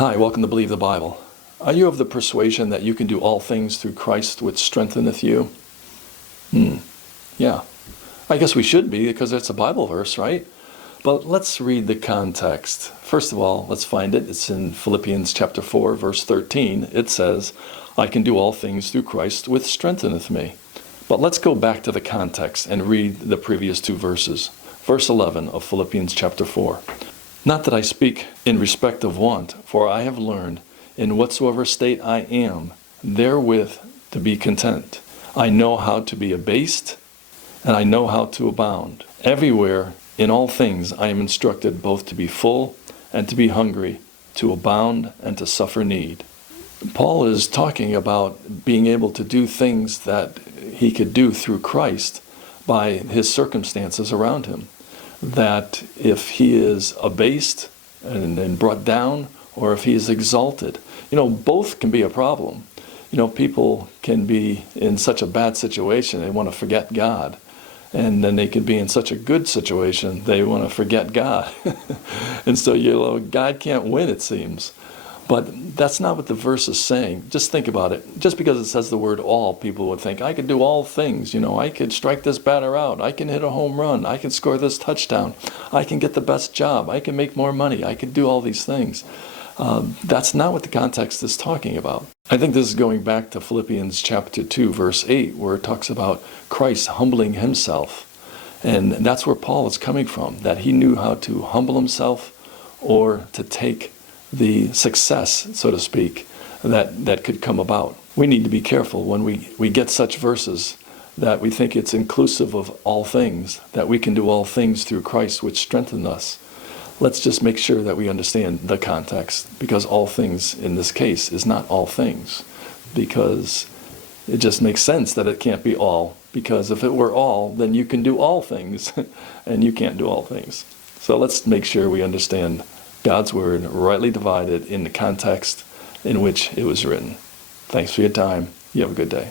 Hi, welcome to Believe the Bible. Are you of the persuasion that you can do all things through Christ which strengtheneth you? Yeah. I guess we should be because it's a Bible verse, right? But let's read the context. First of all, let's find it. It's in Philippians chapter 4, verse 13. It says, I can do all things through Christ which strengtheneth me. But let's go back to the context and read the previous two verses. Verse 11 of Philippians chapter 4. Not that I speak in respect of want, for I have learned, in whatsoever state I am, therewith to be content. I know how to be abased, and I know how to abound. Everywhere, in all things, I am instructed both to be full and to be hungry, to abound and to suffer need. Paul is talking about being able to do things that he could do through Christ by his circumstances around him. That if he is abased and brought down, or if he is exalted, both can be a problem. People can be in such a bad situation, they want to forget God. And then they could be in such a good situation, they want to forget God. And so, God can't win, it seems. But that's not what the verse is saying. Just think about it. Just because it says the word all, people would think, I could do all things. I could strike this batter out. I can hit a home run. I can score this touchdown. I can get the best job. I can make more money. I can do all these things. That's not what the context is talking about. I think this is going back to Philippians chapter 2, verse 8, where it talks about Christ humbling himself. And that's where Paul is coming from, that he knew how to humble himself or to take the success, so to speak, that could come about. We need to be careful when we get such verses that we think it's inclusive of all things, that we can do all things through Christ which strengthen us. Let's just make sure that we understand the context, because all things in this case is not all things, because it just makes sense that it can't be all, because if it were all, then you can do all things, and you can't do all things. So let's make sure we understand God's word rightly divided in the context in which it was written. Thanks for your time. You have a good day.